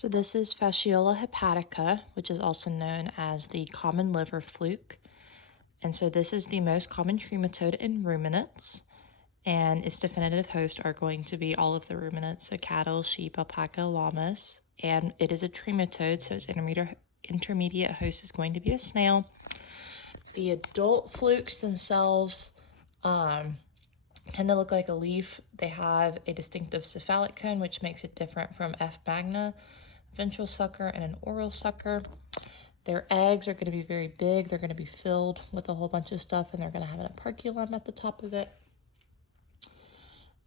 So this is Fasciola hepatica, which is also known as the common liver fluke. And so this is the most common trematode in ruminants, and its definitive host are going to be all of the ruminants, so cattle, sheep, alpaca, llamas, and it is a trematode, so its intermediate host is going to be a snail. The adult flukes themselves tend to look like a leaf. They have a distinctive cephalic cone, which makes it different from F. magna, ventral sucker, and an oral sucker. Their eggs are going to be very big. They're going to be filled with a whole bunch of stuff, and they're going to have an operculum at the top of it.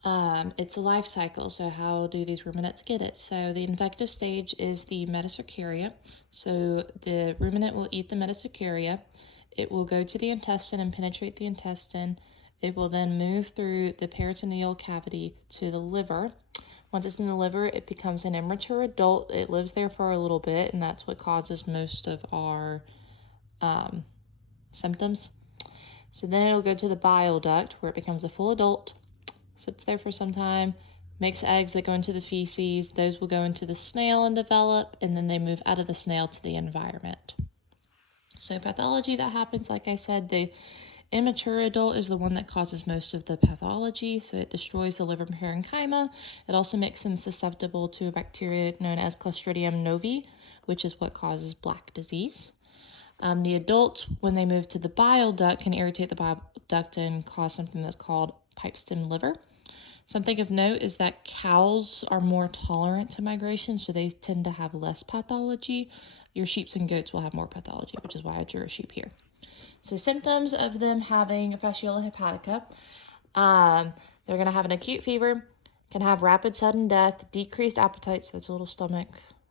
It's a life cycle, so how do these ruminants get it? So the infective stage is the metacercaria. So the ruminant will eat the metacercaria. It will go to the intestine and penetrate the intestine. It will then move through the peritoneal cavity to the liver. Once it's in the liver, it becomes an immature adult. It lives there for a little bit, and that's what causes most of our symptoms. So then it'll go to the bile duct, where it becomes a full adult, sits there for some time, makes eggs that go into the feces. Those will go into the snail and develop, and then they move out of the snail to the environment. So pathology that happens, like I said, the immature adult is the one that causes most of the pathology, so it destroys the liver parenchyma. It also makes them susceptible to a bacteria known as Clostridium novi, which is what causes black disease. The adults, when they move to the bile duct, can irritate the bile duct and cause something that's called pipestem liver. Something of note is that cows are more tolerant to migration, so they tend to have less pathology. Your sheep and goats will have more pathology, which is why I drew a sheep here. So symptoms of them having Fasciola hepatica, they're going to have an acute fever, can have rapid sudden death, decreased appetite, so that's a little stomach,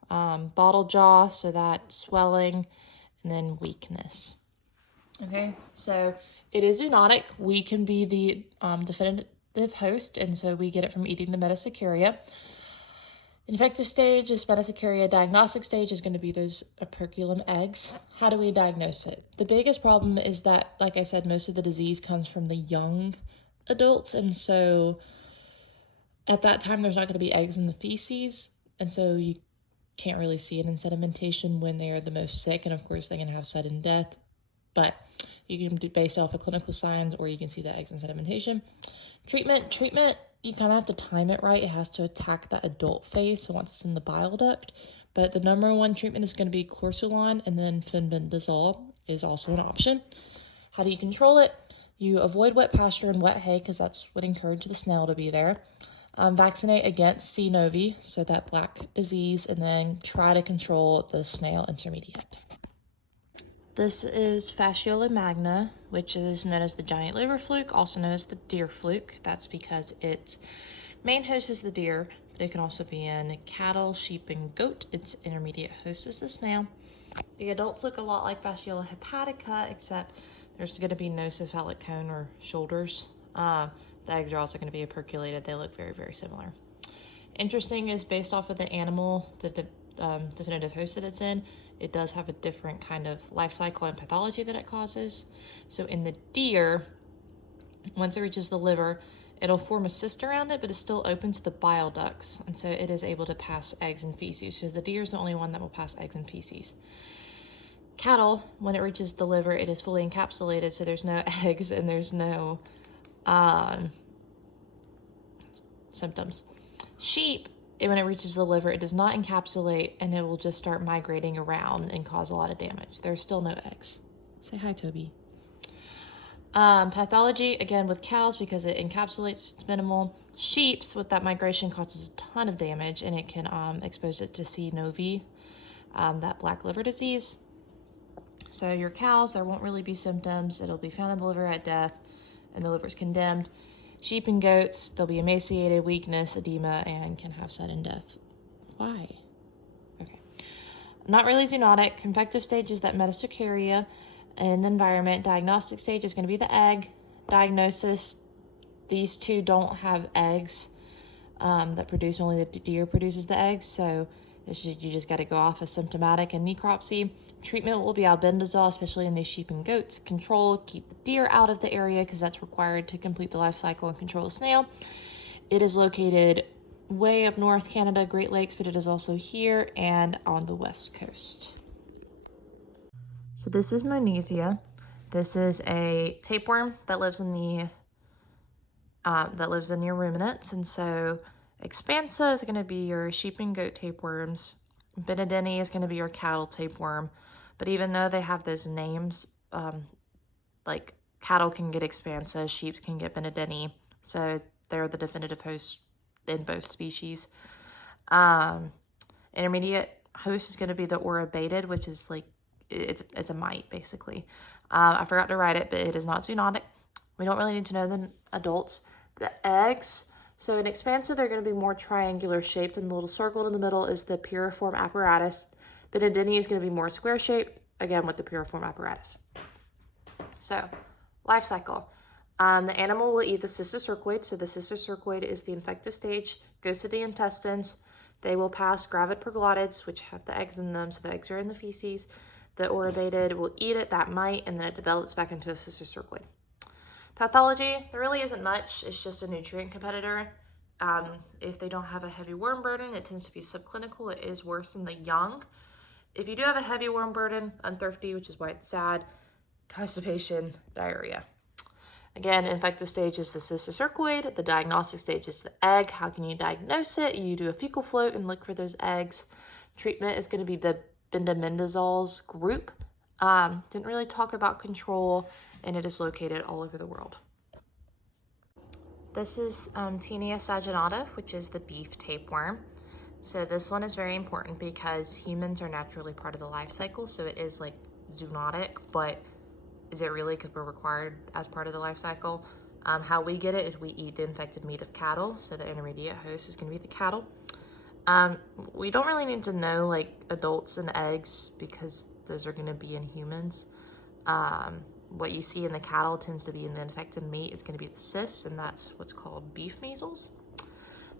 bottle jaw, so that swelling, and then weakness. Okay, so it is zoonotic. We can be the definitive host, and so we get it from eating the metacercaria. Infective stage is metacercaria. Diagnostic stage is going to be those operculum eggs. How do we diagnose it? The biggest problem is that, like I said, most of the disease comes from the young adults, and so at that time there's not going to be eggs in the feces, and so you can't really see it in sedimentation when they are the most sick, and of course they can have sudden death, but you can do based off of clinical signs, or you can see the eggs in sedimentation. Treatment, you kind of have to time it right. It has to attack that adult phase, so once it's in the bile duct. But the number one treatment is going to be chlorsulon, and then fenbendazole is also an option. How do you control it? You avoid wet pasture and wet hay, because that's what encourages the snail to be there. Vaccinate against C. novi, so that black disease, and then try to control the snail intermediate. This is Fasciola magna, which is known as the giant liver fluke, also known as the deer fluke. That's because its main host is the deer, but it can also be in cattle, sheep, and goat. Its intermediate host is the snail. The adults look a lot like Fasciola hepatica, except there's going to be no cephalic cone or shoulders. The eggs are also going to be operculated. They look very, very similar. Interesting is based off of the animal, the definitive host that it's in, it does have a different kind of life cycle and pathology that it causes. So in the deer, once it reaches the liver, it'll form a cyst around it, but it's still open to the bile ducts, and so it is able to pass eggs and feces. So the deer is the only one that will pass eggs and feces. Cattle, when it reaches the liver, it is fully encapsulated, so there's no eggs and there's no symptoms. Sheep, when it reaches the liver, it does not encapsulate, and it will just start migrating around and cause a lot of damage. There's still no eggs. Say hi, Toby. Pathology, again, with cows, because it encapsulates, it's minimal. Sheep's, with that migration, causes a ton of damage, and it can expose it to C. novi, that black liver disease. So your cows, there won't really be symptoms. It'll be found in the liver at death, and the liver's condemned. Sheep and goats, they'll be emaciated, weakness, edema, and can have sudden death. Why? Okay. Not really zoonotic. Infective stage is that metacercaria in the environment. Diagnostic stage is going to be the egg. Diagnosis, these two don't have eggs that produce, only the deer produces the eggs, so you just got to go off as symptomatic and necropsy. Treatment will be albendazole, especially in these sheep and goats. Control, keep the deer out of the area because that's required to complete the life cycle and control the snail. It is located way up north, Canada, Great Lakes, but it is also here and on the west coast. So this is Monesia. This is a tapeworm that lives in the your ruminants, and so Expansa is going to be your sheep and goat tapeworms. Benedini is going to be your cattle tapeworm. But even though they have those names, like cattle can get Expansa, sheep can get Benedini, so they're the definitive host in both species. Intermediate host is going to be the Orobated, which is like, it's a mite, basically. I forgot to write it, but it is not zoonotic. We don't really need to know the adults. The eggs, so in Expansa, they're going to be more triangular shaped, and the little circle in the middle is the piriform apparatus. Benedini is going to be more square shaped, again with the piriform apparatus. So, life cycle. The animal will eat the cysticercoid. So the cysticercoid is the infective stage, goes to the intestines. They will pass gravid proglottids, which have the eggs in them, so the eggs are in the feces. The Orobated will eat it, that mite, and then it develops back into a cysticercoid. Pathology, there really isn't much. It's just a nutrient competitor. If they don't have a heavy worm burden, it tends to be subclinical. It is worse in the young. If you do have a heavy worm burden, unthrifty, which is why it's sad, constipation, diarrhea. Again, infective stage is the cysticercoid. The diagnostic stage is the egg. How can you diagnose it? You do a fecal float and look for those eggs. Treatment is going to be the bendamindazoles group. Didn't really talk about control, and it is located all over the world. This is Taenia saginata, which is the beef tapeworm. So this one is very important because humans are naturally part of the life cycle, so it is like zoonotic, but is it really, because we're required as part of the life cycle? How we get it is we eat the infected meat of cattle, so the intermediate host is going to be the cattle. We don't really need to know like adults and eggs because those are going to be in humans. What you see in the cattle tends to be in the infected meat. It's going to be the cysts, and that's what's called beef measles.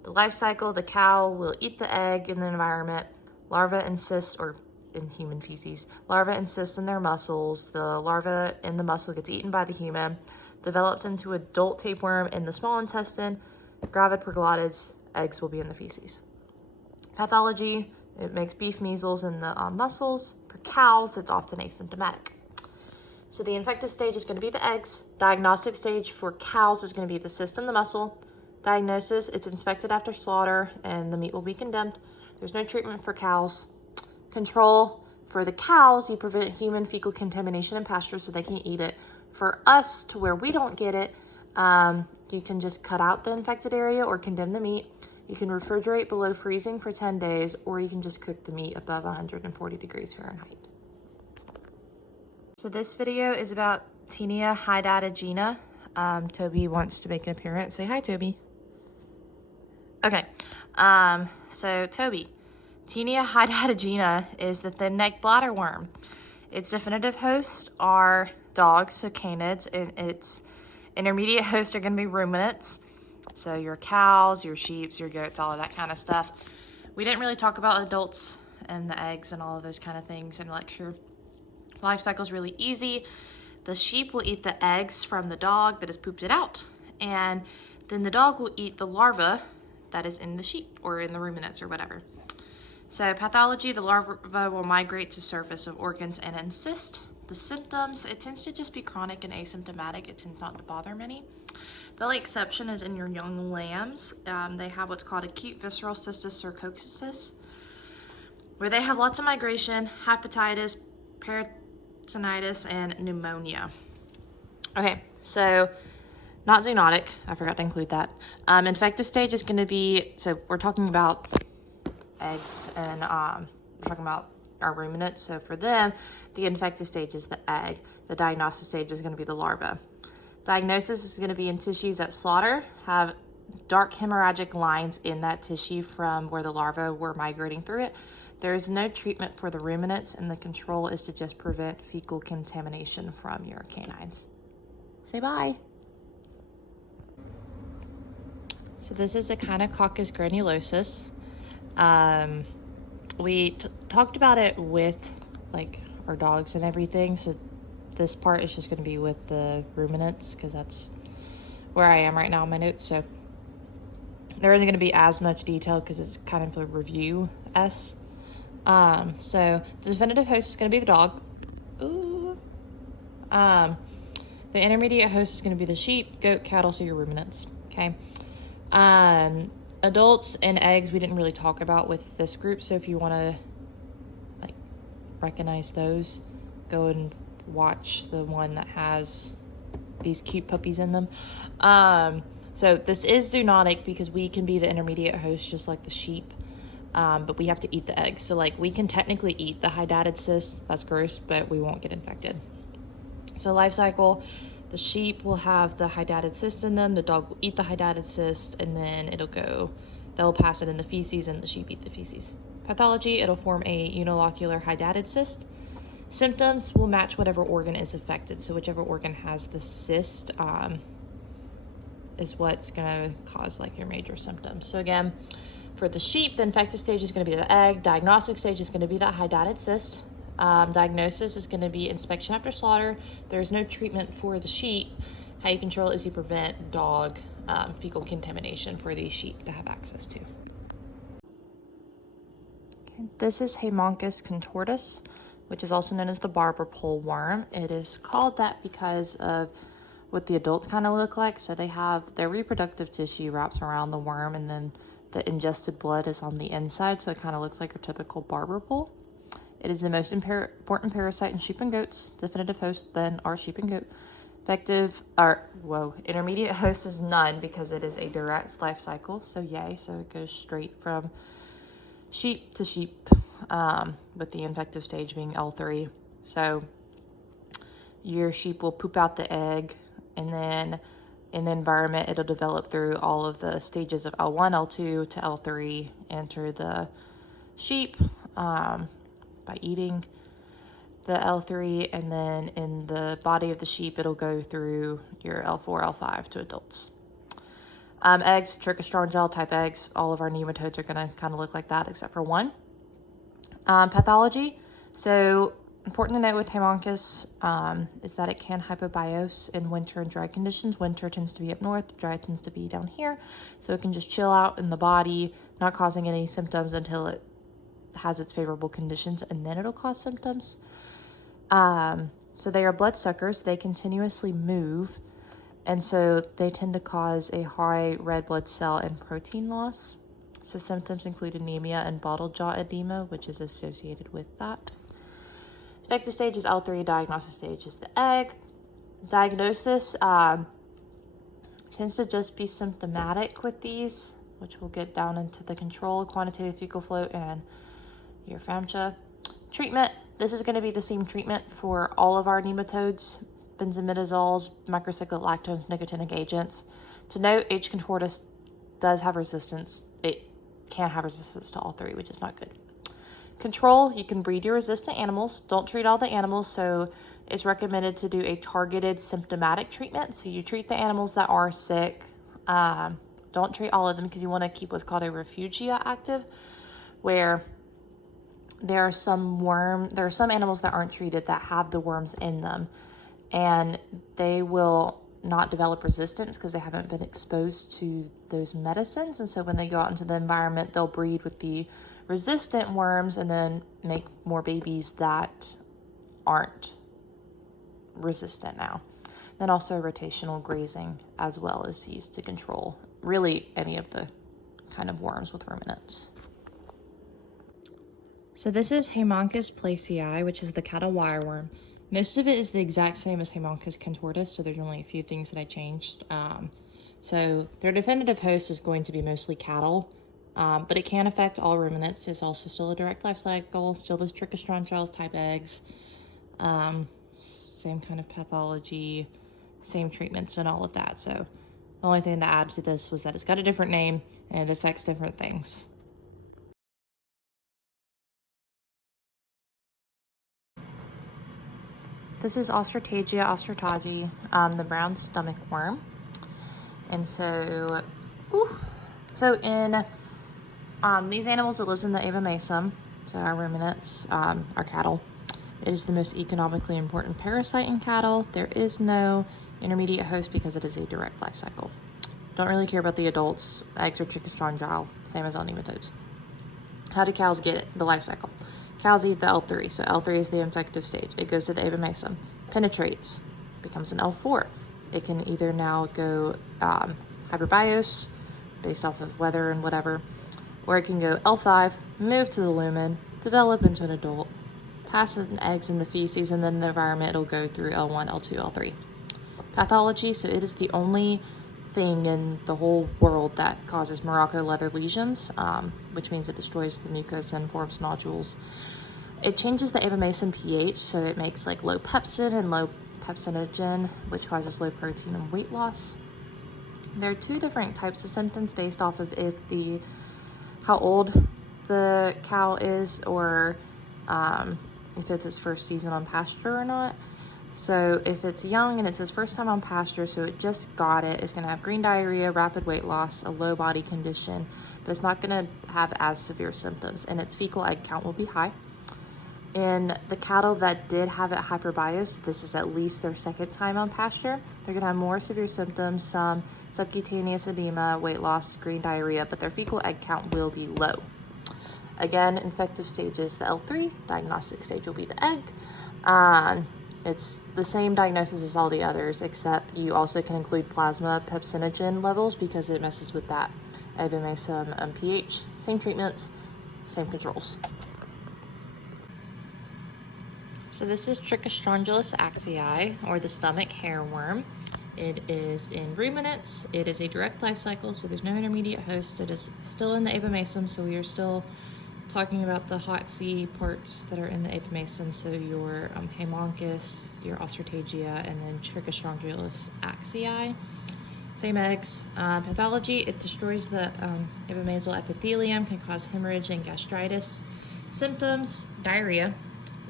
The life cycle, the cow will eat the egg in the environment. Larvae and cysts, or in human feces, larvae and cysts in their muscles. The larva in the muscle gets eaten by the human, develops into adult tapeworm in the small intestine. Gravid proglottids, eggs will be in the feces. Pathology, it makes beef measles in the muscles. For cows, it's often asymptomatic. So the infective stage is going to be the eggs. Diagnostic stage for cows is going to be the cyst in the muscle. Diagnosis, it's inspected after slaughter and the meat will be condemned. There's no treatment for cows. Control, for the cows, you prevent human fecal contamination in pasture so they can eat it. For us, to where we don't get it, you can just cut out the infected area or condemn the meat. You can refrigerate below freezing for 10 days, or you can just cook the meat above 140 degrees Fahrenheit. So this video is about Taenia hydatidina. Toby wants to make an appearance. Say hi, Toby. Okay, so Toby, Taenia hydatidina is the thin-necked bladderworm. Its definitive hosts are dogs, so canids, and its intermediate hosts are going to be ruminants. So your cows, your sheep, your goats, all of that kind of stuff. We didn't really talk about adults and the eggs and all of those kind of things in lecture. Life cycle is really easy. The sheep will eat the eggs from the dog that has pooped it out, and then the dog will eat the larva that is in the sheep or in the ruminants or whatever. So pathology, the larva will migrate to surface of organs and encyst. The symptoms, it tends to just be chronic and asymptomatic. It tends not to bother many. The only exception is in your young lambs. They have what's called acute visceral cysticercosis, where they have lots of migration, hepatitis, peritonitis, and pneumonia. Okay, so not zoonotic. I forgot to include that. Infective stage is going to be, so we're talking about eggs, and we're talking about our ruminants. So for them, the infective stage is the egg. The diagnostic stage is going to be the larva. Diagnosis is going to be in tissues that slaughter, have dark hemorrhagic lines in that tissue from where the larvae were migrating through it. There is no treatment for the ruminants, and the control is to just prevent fecal contamination from your canines. Say bye. So this is Echinococcus granulosus. We talked about it with like our dogs and everything, so this part is just going to be with the ruminants because that's where I am right now in my notes. So there isn't going to be as much detail because it's kind of a review-esque. So the definitive host is going to be the dog. Ooh. The intermediate host is going to be the sheep, goat, cattle, so your ruminants. Okay. Adults and eggs we didn't really talk about with this group, so if you want to like recognize those, go and watch the one that has these cute puppies in them. So this is zoonotic because we can be the intermediate host just like the sheep, but we have to eat the eggs. So like we can technically eat the hydatid cyst, that's gross, but we won't get infected. So life cycle, the sheep will have the hydatid cyst in them, the dog will eat the hydatid cyst, and then they'll pass it in the feces and the sheep eat the feces. Pathology, it'll form a unilocular hydatid cyst. Symptoms will match whatever organ is affected. So whichever organ has the cyst is what's gonna cause like your major symptoms. So again, for the sheep, the infective stage is gonna be the egg, diagnostic stage is gonna be that hydatid cyst. Diagnosis is going to be inspection after slaughter. There's no treatment for the sheep. How you control it is you prevent dog fecal contamination for these sheep to have access to. Okay, this is Haemonchus contortus, which is also known as the barber pole worm. It is called that because of what the adults kind of look like. So they have their reproductive tissue wraps around the worm, and then the ingested blood is on the inside, so it kind of looks like a typical barber pole. It is the most important parasite in sheep and goats. Definitive host then are sheep and goat. Intermediate host is none because it is a direct life cycle. So yay, so it goes straight from sheep to sheep, with the infective stage being L3. So your sheep will poop out the egg, and then in the environment, it'll develop through all of the stages of L1, L2 to L3, enter the sheep, by eating the L3, and then in the body of the sheep, it'll go through your L4, L5 to adults. Eggs, trichostrong gel type eggs, all of our nematodes are gonna kind of look like that except for one. Pathology, so important to note with Haemonchus is that it can hypobiose in winter and dry conditions. Winter tends to be up north, dry tends to be down here, so it can just chill out in the body, not causing any symptoms until it has its favorable conditions, and then it'll cause symptoms. So they are bloodsuckers. They continuously move, and so they tend to cause a high red blood cell and protein loss. So symptoms include anemia and bottle jaw edema, which is associated with that. Infective stage is L3, diagnosis stage is the egg. Diagnosis tends to just be symptomatic with these, which we'll get down into the control, quantitative fecal flow, and your FAMCHA. Treatment, this is going to be the same treatment for all of our nematodes, benzimidazoles, microcyclic lactones, nicotinic agents. To note, H. contortus does have resistance. It can have resistance to all three, which is not good. Control, you can breed your resistant animals. Don't treat all the animals, so it's recommended to do a targeted symptomatic treatment. So you treat the animals that are sick. Don't treat all of them because you want to keep what's called a refugia active, where there are some animals that aren't treated that have the worms in them, and they will not develop resistance because they haven't been exposed to those medicines. And so when they go out into the environment, they'll breed with the resistant worms and then make more babies that aren't resistant now. Then also rotational grazing as well is used to control really any of the kind of worms with ruminants. So this is Haemonchus placei, which is the cattle wireworm. Most of it is the exact same as Haemonchus contortus, so there's only a few things that I changed. So their definitive host is going to be mostly cattle, but it can affect all ruminants. It's also still a direct life cycle, still those trichostrong gel type eggs, same kind of pathology, same treatments and all of that. So the only thing to add to this was that it's got a different name and it affects different things. This is Ostratagia ostrataji, the brown stomach worm. And so, in these animals, it lives in the abomasum, so our ruminants, our cattle. It is the most economically important parasite in cattle. There is no intermediate host because it is a direct life cycle. Don't really care about the adults. Eggs are trichostrongyle, same as all nematodes. How do cows get it? The life cycle. Cows eat the L3, so L3 is the infective stage. It goes to the abomasum, penetrates, becomes an L4. It can either now go hyperbiose, based off of weather and whatever, or it can go L5, move to the lumen, develop into an adult, pass the eggs in the feces, and then the environment it'll go through L1, L2, L3. Pathology, so it is the only thing in the whole world that causes Morocco leather lesions, which means it destroys the mucus and forms nodules. It changes the abomasum pH, so it makes like low pepsin and low pepsinogen, which causes low protein and weight loss. There are two different types of symptoms based off of how old the cow is, or if it's its first season on pasture or not. So if it's young and it's his first time on pasture, so it just got it, it's going to have green diarrhea, rapid weight loss, a low body condition, but it's not going to have as severe symptoms, and its fecal egg count will be high. In the cattle that did have it hyperbiose, this is at least their second time on pasture, they're going to have more severe symptoms, some subcutaneous edema, weight loss, green diarrhea, but their fecal egg count will be low. Again, infective stage is the L3, diagnostic stage will be the egg. It's the same diagnosis as all the others, except you also can include plasma pepsinogen levels because it messes with that abomasum pH. Same treatments, same controls. So this is Trichostrongylus axii, or the stomach hairworm. It is in ruminants. It is a direct life cycle, so there's no intermediate host. It is still in the abomasum, so we are still talking about the hot C parts that are in the abomasum, so your haemonchus, your ostratagia, and then Trichostrongylus axii. Same eggs. Pathology, it destroys the abomasal epithelium, can cause hemorrhage and gastritis. Symptoms, diarrhea,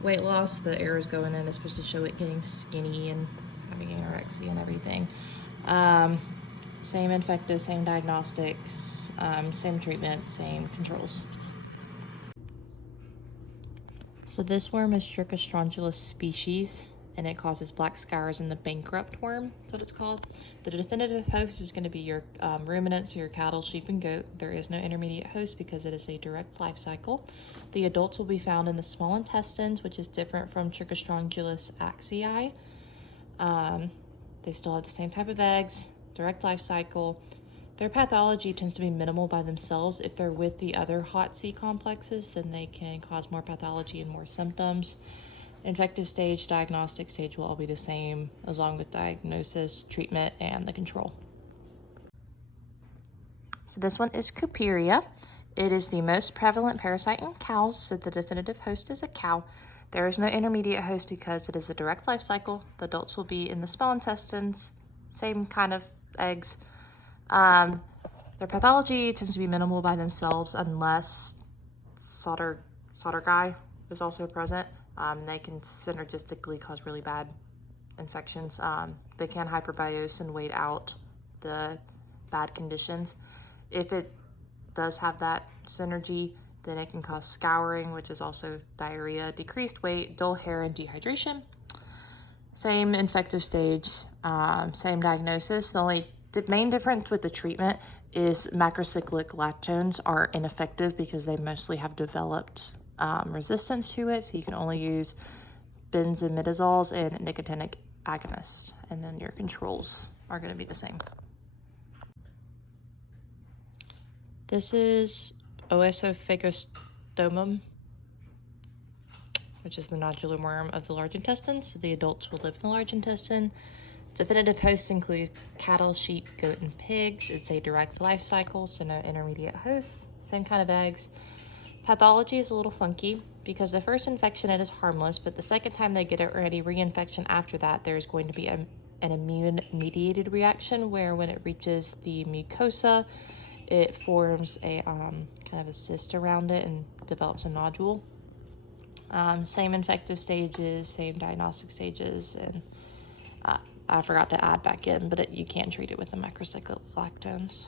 weight loss, the arrows going in is supposed to show it getting skinny and having anorexia and everything. Same infective, same diagnostics, same treatment, same controls. So this worm is Trichostrongylus species, and it causes black scars in the bankrupt worm. That's what it's called. The definitive host is going to be your ruminants, your cattle, sheep, and goat. There is no intermediate host because it is a direct life cycle. The adults will be found in the small intestines, which is different from Trichostrongylus axii. They still have the same type of eggs, direct life cycle. Their pathology tends to be minimal by themselves. If they're with the other hot C complexes, then they can cause more pathology and more symptoms. Infective stage, diagnostic stage will all be the same, as long with diagnosis, treatment, and the control. So this one is Couperia. It is the most prevalent parasite in cows, so the definitive host is a cow. There is no intermediate host because it is a direct life cycle. The adults will be in the small intestines, same kind of eggs. Their pathology tends to be minimal by themselves unless solder guy is also present. They can synergistically cause really bad infections. They can hyperbiose and wait out the bad conditions. If it does have that synergy, then it can cause scouring, which is also diarrhea, decreased weight, dull hair, and dehydration. Same infective stage, same diagnosis. The main difference with the treatment is macrocyclic lactones are ineffective because they mostly have developed resistance to it, so you can only use benzimidazoles and nicotinic agonists, and then your controls are going to be the same. This is Oesophagostomum, which is the nodular worm of the large intestine, so the adults will live in the large intestine. Definitive hosts include cattle, sheep, goat, and pigs. It's a direct life cycle, so no intermediate hosts, same kind of eggs. Pathology is a little funky because the first infection, it is harmless, but the second time they get it or any reinfection after that, there's going to be an immune-mediated reaction where when it reaches the mucosa, it forms a kind of a cyst around it and develops a nodule. Same infective stages, same diagnostic stages, and I forgot to add back in, but you can treat it with the macrocyclic lactones.